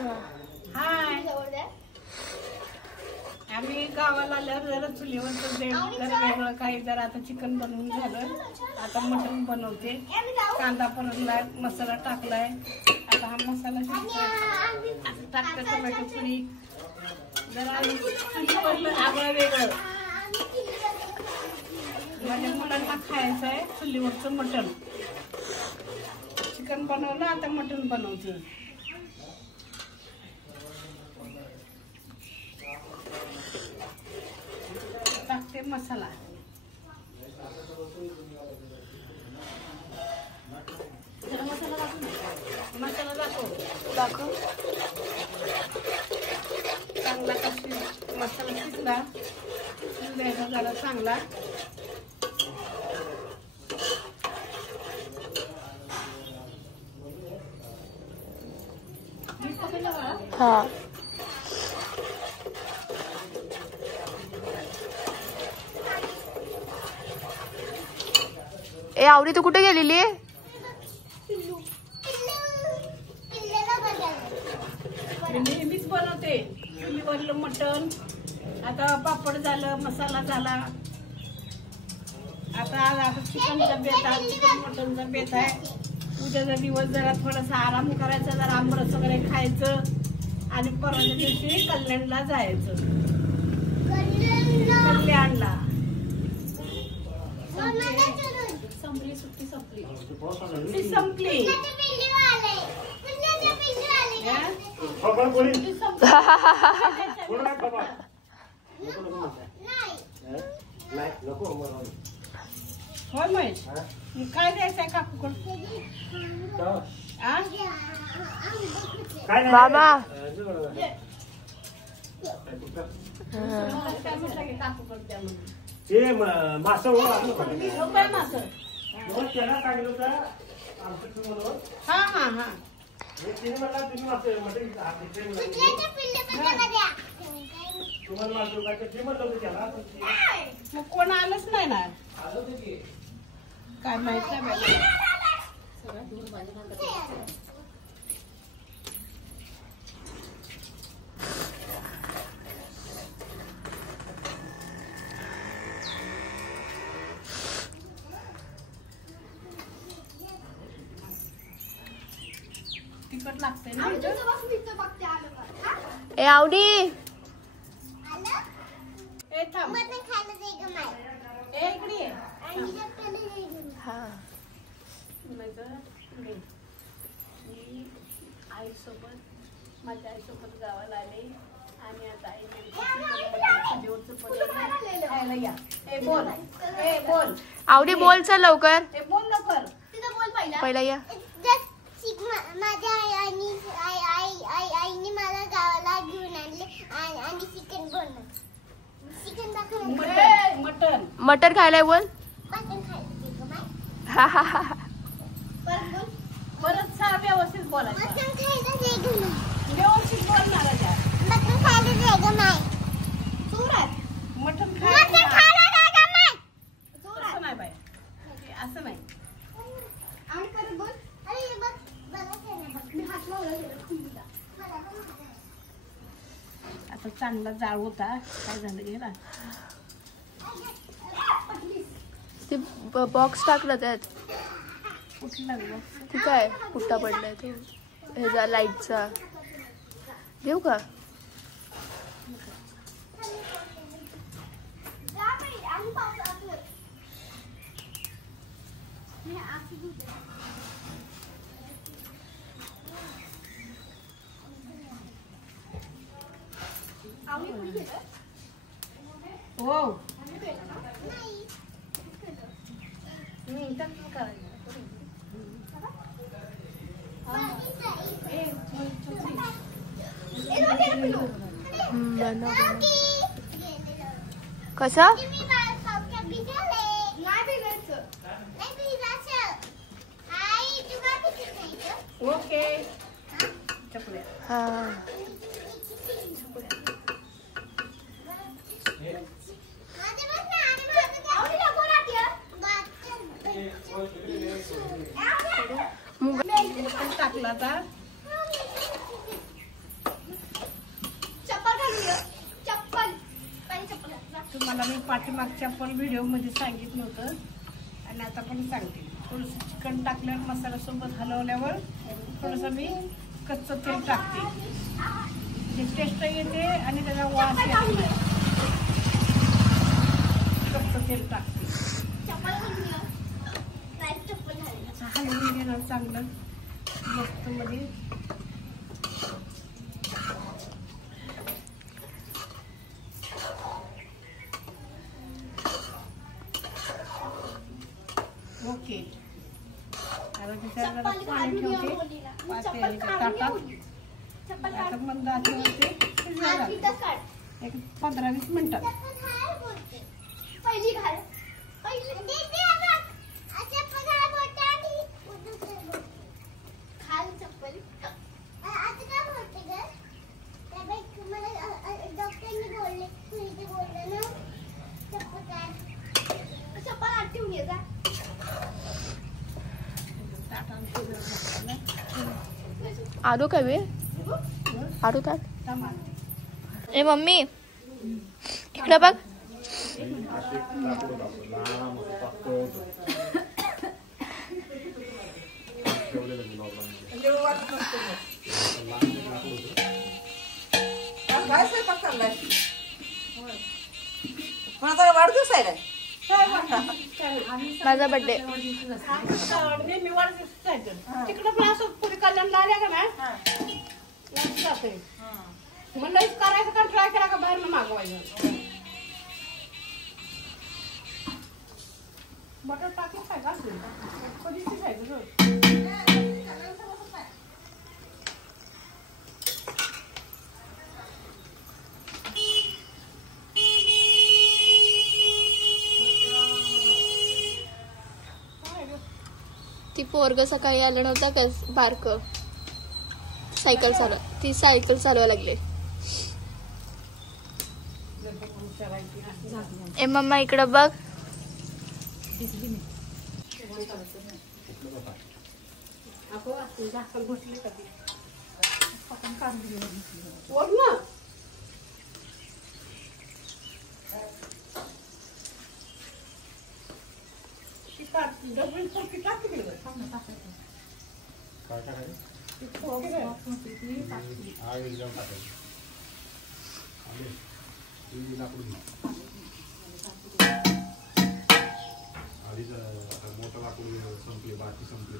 हाय, आम्ही गावाला आल्यावर जरा चुलीवरचं जरा वेगळं काही जरा आता चिकन बनवून झालं. आता मटण बनवते. कांदा परतलाय, मसाला टाकलाय. आता हा मसाला टाकते. टोमॅटो पुरी जरा चुलीवरलं आगळं वेगळं. माझ्या मुलांना खायचं आहे चुलीवरचं मटण. चिकन बनवलं, आता मटण बनवते. टाकते मसाला. मसाला दाखव. चांगला कशी मसाला शिजला द्यायचा जरा चांगला. हा, ए आवडी तू कुठे गेलेली? नेहमीच बनवते चुलीवरलं मटण. आता पापड झालं, मसाला झाला. आता चिकनचा बेत आहे, चिकन मटणचा बेत आहे. उद्याचा दिवस जरा थोडासा आराम करायचा, जरा आंबरस वगैरे खायचं आणि परवाच्या दिवशी कल्याणला जायचं. कल्याणला सुट्टी संपली. होय महेश, काय द्यायचंय काकूकडे? मामा ते मासं हा हा हा, मग कोण आलंच नाही ना, काय माहित नाही. तिखट लागतंय ना. ए आवडी, ए थांब, ए इकडे ये. हा, मी आईसोबत माझ्या आईसोबत गावाला आले आणि आता आई या. ए बोल, ए बोल आवडी बोल चल लवकर. ए बोल लवकर. पहिला या. माझ्या आईने मला गावाला घेऊन आणले आणि चिकन बनवलं. चिकन दाखवलं. मटन मटन खायला बोल. मटन खायला हा हा हा, परत सा व्यवस्थित बोलायचं. मटन खायला जायचं नाही. व्यवस्थित बोलणार आहे. मटन खायला जायचं नाही. सुरात मटन मटन खायला जायचं नाही. असं नाही बाई, असं नाही. आणि परत बोल. अरे बघ, मी हात लावला. आता चांगला जाळ होता, काय झालं गेला. ते बॉक्स टाकलं त्यात. कुठला ते काय फुट्टा पडलाय तो ह्याचा लाईटचा. देऊ का? हो, कसं? ओके. चपल्या. हा, टाकला आता तुम्हाला मी पाठीमागच्या पण व्हिडिओमध्ये सांगितलं होतं आणि आता पण सांगते. थोडंसं चिकन टाकल्यावर मसाल्यासोबत हलवल्यावर थोडंसं मी कच्चं तेल टाकते. जे टेस्ट येते आणि त्याचा वास येते. कच्चं तेल टाकते. हलवून घेणार चांगलं मस्त मध्ये. ओके आता तिच्या जरा पाणी ठेवते ताटात. आता मंद आचेवरती शिजवायला एक 15-20 मिनिटात. आलू काय वे आलू ताट. ए मम्मी इकडे बघ. काय स्वयंपाक चाललाय? माझा वाढदिवस आहे काय? माझा बर्थडे. मी वाढदिवस तिकडं पण असं पुढे कल्याणला आल्या का नाही म्हणलं करायचं का ट्राय करा का बाहेर मागवायचं. बटर टाकलं काय का कधीच खायचं. ती पोरग सकाळी आलं नव्हता का बारक सायकल चालव. ती सायकल चालवायला लागले. ए मम्मा इकडं बघ. मोठं लाकूड संपले बाकी संपले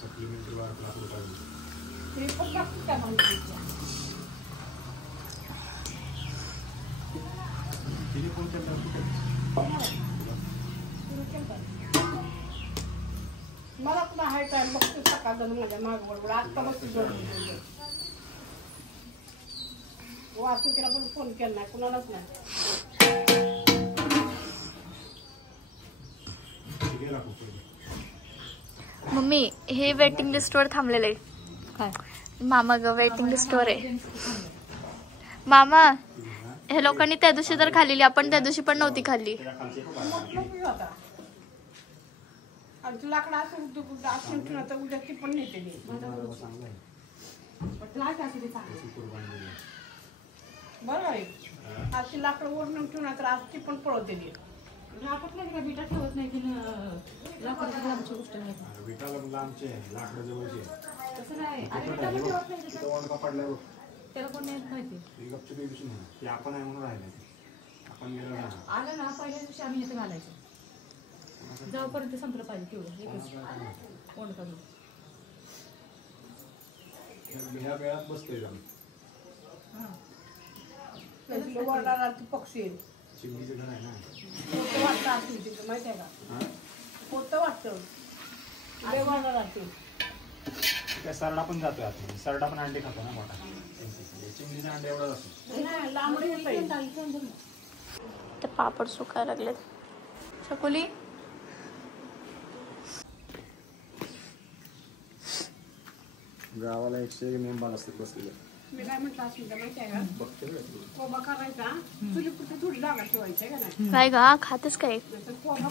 सप्लिमेंटरी लाकूड काढले. तिने कोणत्या मला पण आहे काय बघते सकाळ जण माझ्या माग बरोबर आत्ता बघते. वाहतुकीला पण फोन केला नाही कुणालाच नाही. मम्मी हे वेटिंग लिस्टवर थांबलेले काय मामा ग वेटिंग लिस्टवर आहे. मामा हे लोकांनी त्या दिवशी तर खाल्लेली आपण त्या दिवशी पण नव्हती खाल्ली. लाकडा असं उद्या ती पण नेते बरोबर आहे. आज ती लाकडं ओढून ठेवून तर आज ती पण पळवते. विटा ठेवत नाही की लाकडाची लांबची गोष्ट नाही. विटाला लांबचे लाकडं जवळचे तसं नाही. त्याला कोण नाही माहिती. गपचूप दिवशी नाही ते आपण आहे म्हणून राहिलं. आपण गेलो आलं ना पहिल्या दिवशी आम्ही इथे घालायचो. जाऊपर्यंत संपलं पाहिजे तेवढं एकच कोण करू. ह्या वेळात बसतोय जाऊन वरडाला पक्षी येईल. चिमणीचं घर आहे ना. पोतं वाटतं असतील तिथं माहिती आहे का. पोतं वाटतं लय वरडाला असतील. काय सरडा पण जातोय आतमध्ये. सरडा पण अंडे खातो ना मोठा. चिमणीचा अंडे एवढाच असतो. नाही लांबडी येतं. ते पापड सुकायला लागलेत. चकुली गावाला 101 मेंबर असतात बसलेले. मी काय म्हटलं असेल तर माहिती आहे का. बघते कोबा करायचा चुली पुढे थोडी जागा ठेवायची का नाही. काय गा खातच काय. कोबा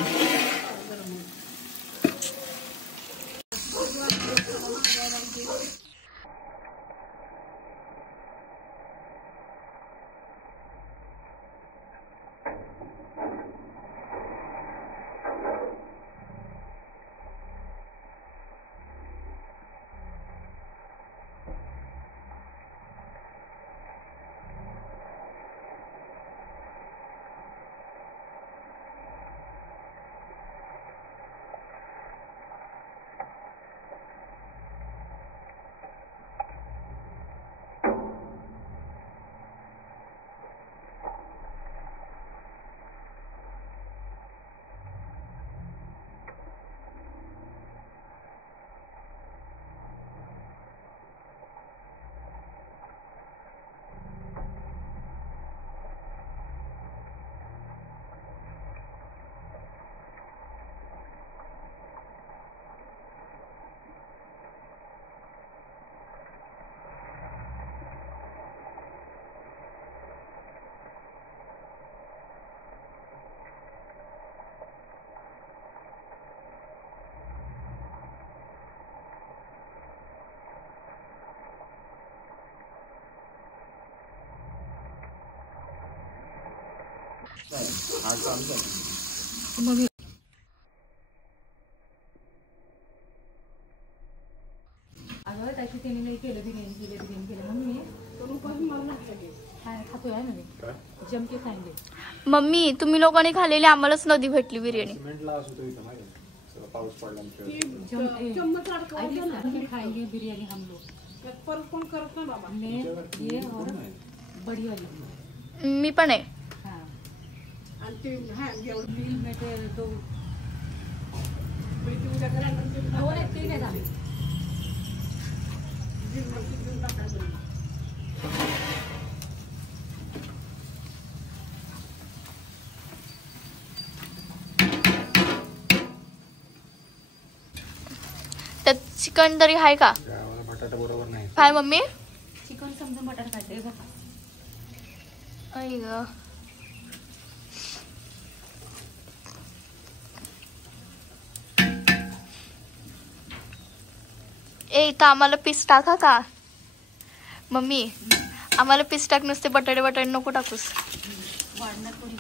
आज चालू आहे. मग अगं त्याची त्यांनी नाही केलं बिर्याणी केलं म्हणून मी खातोय आहे ना मी काय जमके खायले. मम्मी तुम्ही लोकांनी खाल्लेली आम्हालाच नव्हती भेटली बिर्याणी. सिमेंटला असतो इथं माहिती आहे? सगळं पाऊस पडला चम्मच अडकवलं ना. हम खाएंगे बिरयानी हम लोग. त्यात परत कोण करत ना बाबा. मैं ये और बड़ी वाली. मी पण आहे. हाँ आणि ते हा एवढं मिल में तो मी ते उद्या करायला दोन आहेत तीन आहेत आम्ही. घेऊन टाकायचं. त्यात चिकन तरी आहे का? गावाला बटाटा बरोबर नाही. काय मम्मी? चिकन समजा बटाटा खायचं बघा. आई ग. ए तर आम्हाला पीस टाका का मम्मी? आम्हाला पीस टाक, नुसते बटाटे नको टाकूस. वाढणार थोडी.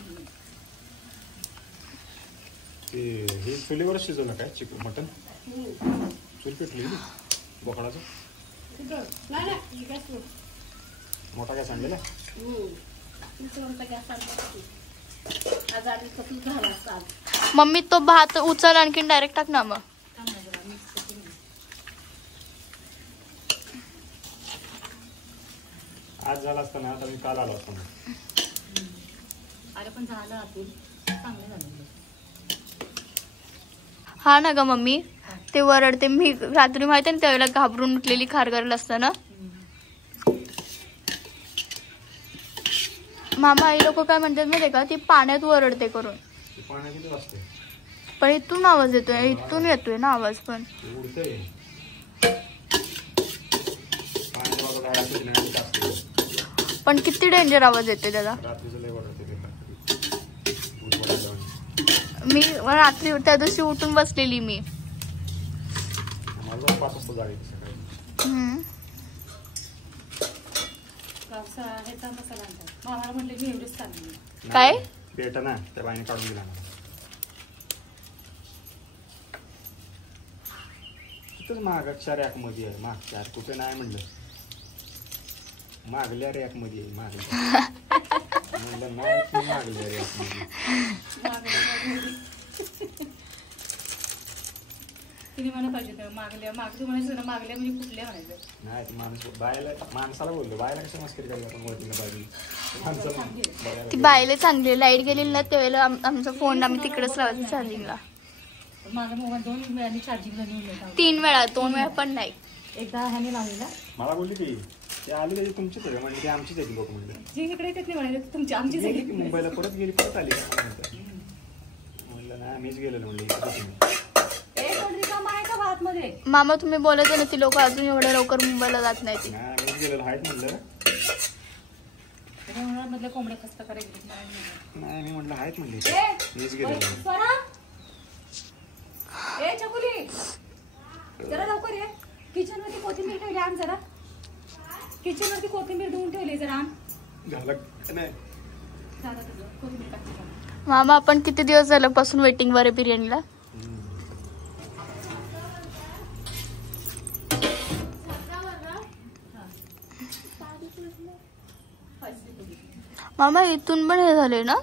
ते हे चुलीवर शिजवलं काय चिकन मटन? चूल पेटली ना बोकडाचं. तिथं नाही नाही गॅसवर. मोठा गॅस आणलेला. तिथं गॅस आणला. आज आधी कसं झाला असता आज. मम्मी तो भात उचल आणखीन डायरेक्ट टाक ना मग. आज झाला असताना आता मी काल आलो असताना. अरे पण झालं अतुल, चांगलं झालं. हा ना ग मम्मी, ते वरडते. मी रात्री माहिती ना त्यावेळेला घाबरून उठलेली खार करायला असताना. मामा आई लोक काय म्हणतात माहितीये का, ती पाण्यात वरडते करून. ते पाण्या किती वाजते? पण इथून आवाज येतोय, इथून येतोय ना आवाज. पण ते उडतंय पाण्याच्या बाबा झाडाचं नाही जास्त. पण किती डेंजर आवाज येतोय त्याचा. रात्रीचं लय वाटतं ते दूध पडायला जाऊन. मी रात्री त्या दिवशी उठून बसलेली मी. आम्हाला जवळ 5 वाजता जागी सकाळी. ह्याचा मसाला आणतात. मामाला म्हटलं मी एवढीच चालली. काय? पेट ना त्या बाईने काढून दिला मला. तिथंच मागच्या रॅक मध्ये आहे. मागच्या कुठे नाही म्हणलं, मागल्या रॅक मध्ये आहे. म्हणलं नाही की मागल्या रॅक मध्ये. तिने म्हणा पाहिजे मागल्या म्हणायचं ना, मागल्या म्हणजे कुठल्या म्हणायचं. नाही ती माणसाला बोललो. बायला कशा मस्करी करायला आपण वरतीला पाहिजे. ती बायले चांगली. लाईट गेलेली ना त्यावेळेला आमचा फोन आम्ही तिकडेच लावायचो चार्जिंगला. माझा मोबाईल 2 वेळाने चार्जिंगला नेऊन येतात. 3 वेळा, 2 वेळा पण नाही. एकदा ह्याने लावलेला. मला बोलली ती ते आली तरी तुमचीच आहे म्हणजे, ती आमचीच आहे ती लोक म्हणले. जे इकडे येतात नाही म्हणायचं तुमची आमची गेली की मुंबईला परत गेली, परत आली का म्हणलं नाही मीच गेलेलो म्हणलं. मामा तुम्ही बोलायचं ना, ती लोक अजून एवढ्या लवकर मुंबईला जात नाही. ती नाही मीच गेलेलो आहेत म्हणलं. मधल्या कोंबड्या कष्ट करायची नाही मी म्हटलं आहेत म्हणले, मीच गेलेलो. ए चकुली जरा लवकर ये. किचन वरती कोथिंबीर ठेवली, आण जरा. किचन वरती कोथिंबीर धुवून ठेवली, जरा आण. झालं नाही झालं तुझं, कोथिंबीर टाकते. मामा आपण किती दिवस झाल्यापासून वेटिंग वर आहे बिर्याणीला. मामा इथून पण हे झाले ना,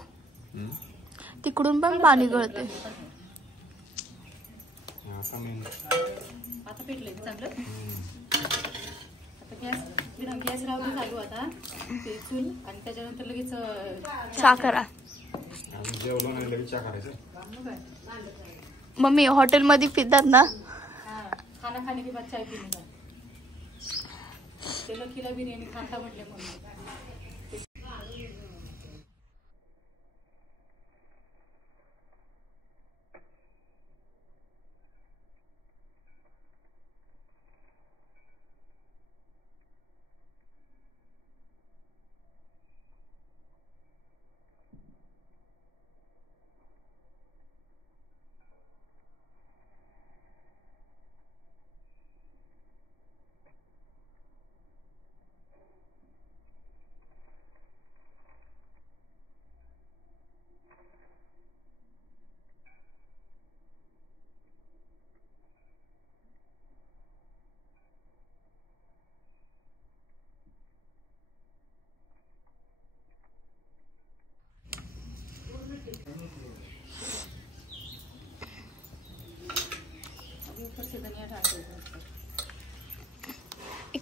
तिकडून पण पाणी गळते. आता पेटलंय चांगलं. आता गॅस राहून चालू. आता ते चूल आणि त्याच्यानंतर लगेच चहा करा. जेवलो नाही लगेच चहा करायचं. मम्मी हॉटेलमध्ये पितात ना, खाना खाने के बाद चाय पीने का. ते लकीला बिर्याणी खाता म्हटले म्हणून.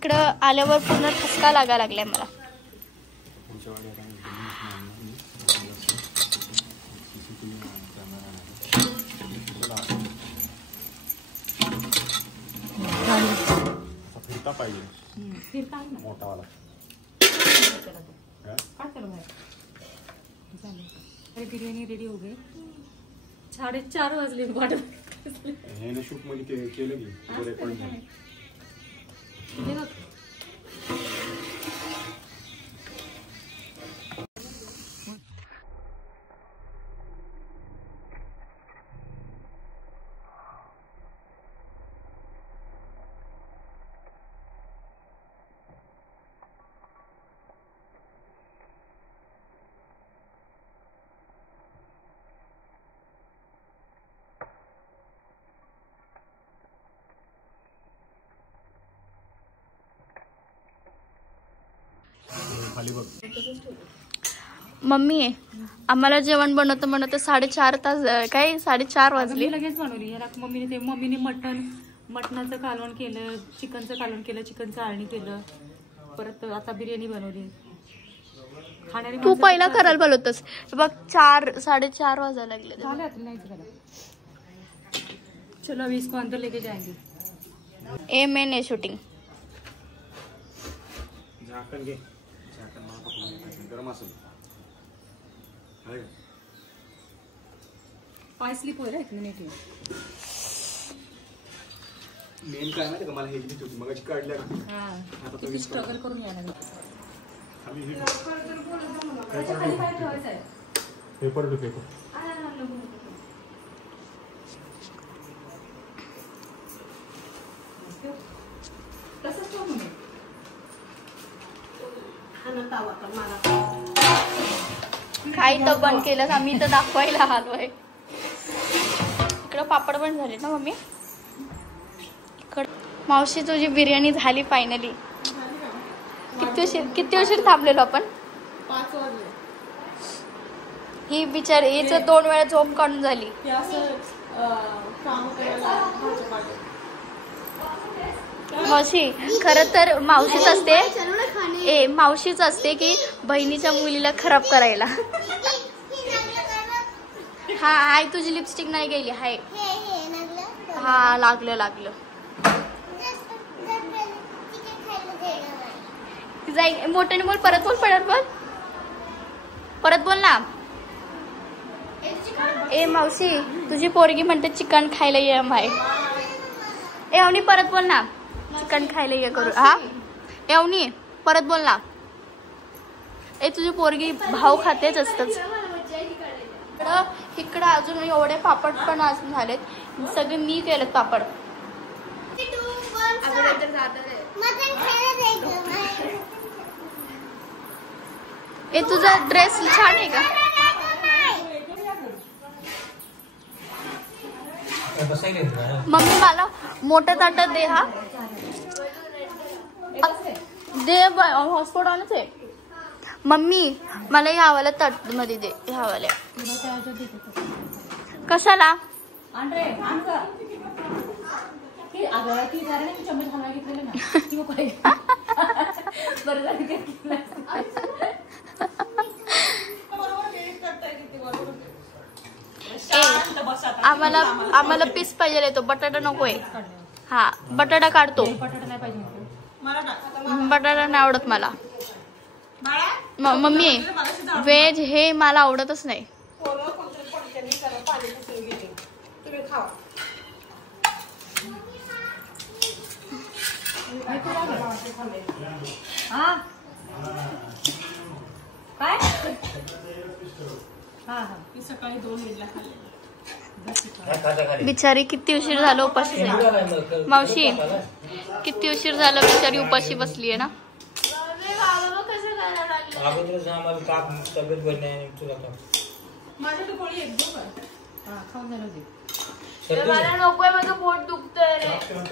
इकडं आल्यावर पूर्ण ठसका लागायला लागलाय मला. फिरता पाहिजे फिरता आहे ना. मोठावाला. काय चलो भाई अरे बिर्याणी रेडी हो गई. 4:30 वाजले. हे शूट मध्ये केलं की रेकॉर्ड झालं. खाली बघ. मम्मी आम्हाला जेवण बनवतं 4:30 तास काय 4:30 वाजले. मी लगेच बनवली. याला मम्मीने मटणाचं कालवण केलं, चिकनचं कालवण केलं, चिकनचं आळणी केलं, परत आता बिर्याणी बनवली. खाणारी तू पहिला करायला बोलवतस बघ. 4:30 वाजायला लागले. झालं आता नाही झालं. चलो अभी इसको अंदर लेके जाएंगे. एम ए शूटिंग. झाकण घे. झाकण मला पकडून गरम असेल. पाय स्लिप होईल. 1 मिनिट. मेन काय माहिती का मला हे भीती होती मगाची काढल्या का. हा किती स्ट्रगल करून यायला लागलं. Paper two paper. काही तर बंद केलं आम्ही तर दाखवायला आलोय. इकडं पापड पण झाले ना मम्मी. मावशी तुझी बिर्याणी झाली फायनली. किती उशीर थांबलेलो आपण. 5 वाजले. ही बिचारी हिच 2 वेळा झोप काढून झाली. ते असं काम करायला मावशी खरं तर मावशीच असते. मावशीच असते की बहिणीच्या मुलीला खराब करायला. हा हाय तुझी लिपस्टिक नाही गेली. हाय हा लागलं जाई. मोठ्याने बोल. परत बोल ना. ए मावशी तुझी पोरगी म्हणते चिकन खायला ये माय. ए अवनी परत बोल ना. चिकन खायला ये करू. हा एवनी परत बोल ना. ए तुझी पोरगी भाव खातेच असतच. इकडं अजून एवढे पापड पण अजून झालेत. सगळे मी केलेत पापड. ए तुझा ड्रेस छान आहे का. मम्मी मला मोठ्या ताटात दे. हा दे. हॉटस्पॉट ऑनच आहे. मम्मी मला ह्यावाल्या ताट मध्ये दे. ह्यावाल्या कशाला. आम्हाला पीस पाहिजे. तो बटाटा नकोय. हा बटाटा काढतो. बटाटा नाही आवडत मला. मम्मी व्हेज हे मला आवडतच नाही. सकाळी 2 इडल्या खाल्ल्या. बिचारी किती उशीर झाला उपाशी. मावशी किती उशीर झाला बिचारी उपाशी बसली आहे ना. माझ्या गोळी एकदम खाऊन झालं. नकोय माझं पोट दुखतंय.